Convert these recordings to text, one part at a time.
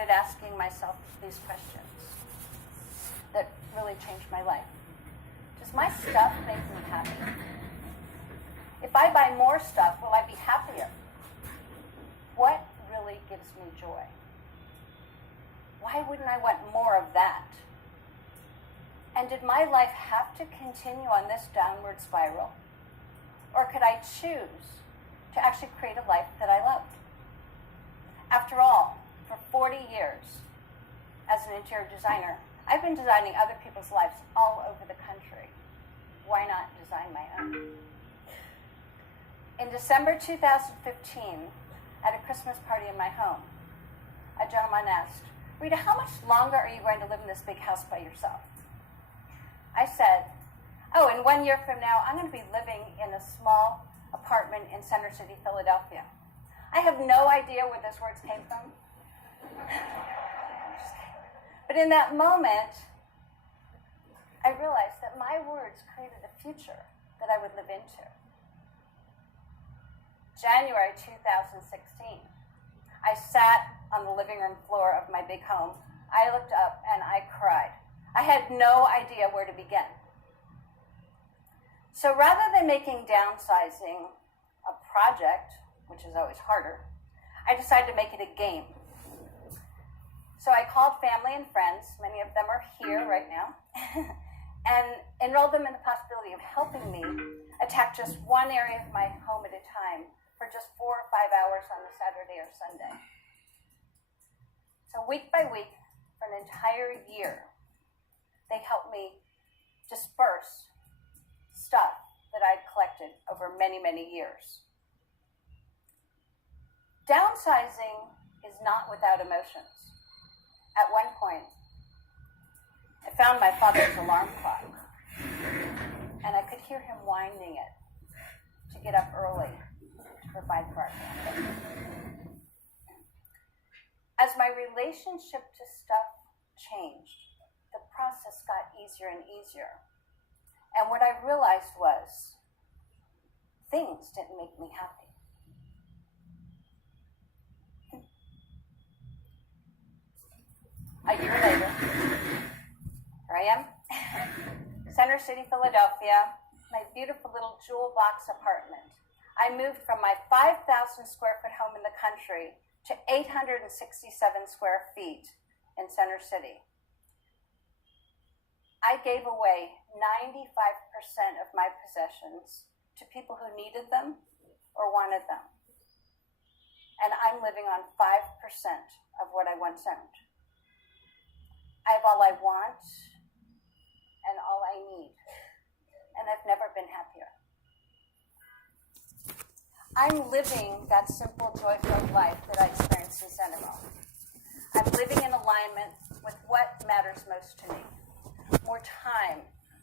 started asking myself these questions that really changed my life. Does my stuff make me happy? If I buy more stuff, will I be happier? What really gives me joy? Why wouldn't I want more of that? And did my life have to continue on this downward spiral? Or could I choose to actually create a life that I loved? After all, for 40 years as an interior designer, I've been designing other people's lives all over the country. Why not design my own? In December 2015, at a Christmas party in my home, a gentleman asked, "Rita, how much longer are you going to live in this big house by yourself?" I said, "Oh, in 1 year from now, I'm going to be living in a small apartment in Center City, Philadelphia." I have no idea where those words came from. But in that moment, I realized that my words created a future that I would live into. January 2016, I sat on the living room floor of my big home. I looked up and I cried. I had no idea where to begin. So rather than making downsizing a project, which is always harder, I decided to make it a game. So I called family and friends, many of them are here right now, and enrolled them in the possibility of helping me attack just one area of my home at a time for just 4 or 5 hours on a Saturday or Sunday. So week by week, for an entire year, they helped me disperse stuff that I'd collected over many, many years. Downsizing is not without emotions. At one point, I found my father's alarm clock, and I could hear him winding it to get up early to provide for our family. As my relationship to stuff changed, the process got easier and easier. And what I realized was, things didn't make me happy. A year later, here I am, Center City, Philadelphia, my beautiful little jewel box apartment. I moved from my 5,000 square foot home in the country to 867 square feet in Center City. I gave away 95% of my possessions to people who needed them or wanted them. And I'm living on 5% of what I once owned. I have all I want and all I need, and I've never been happier. I'm living that simple, joy-filled life that I experienced in Senegal. I'm living in alignment with what matters most to me. More time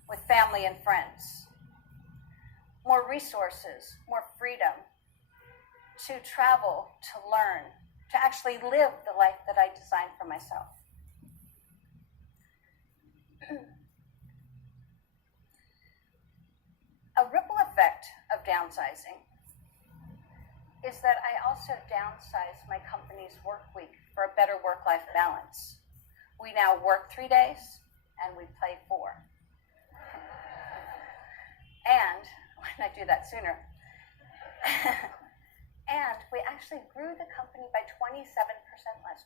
with family and friends. More resources, more freedom to travel, to learn, to actually live the life that I designed for myself. A ripple effect of downsizing is that I also downsized my company's work week for a better work-life balance. We now work 3 days and we play 4. And, why didn't I do that sooner? And we actually grew the company by 27% last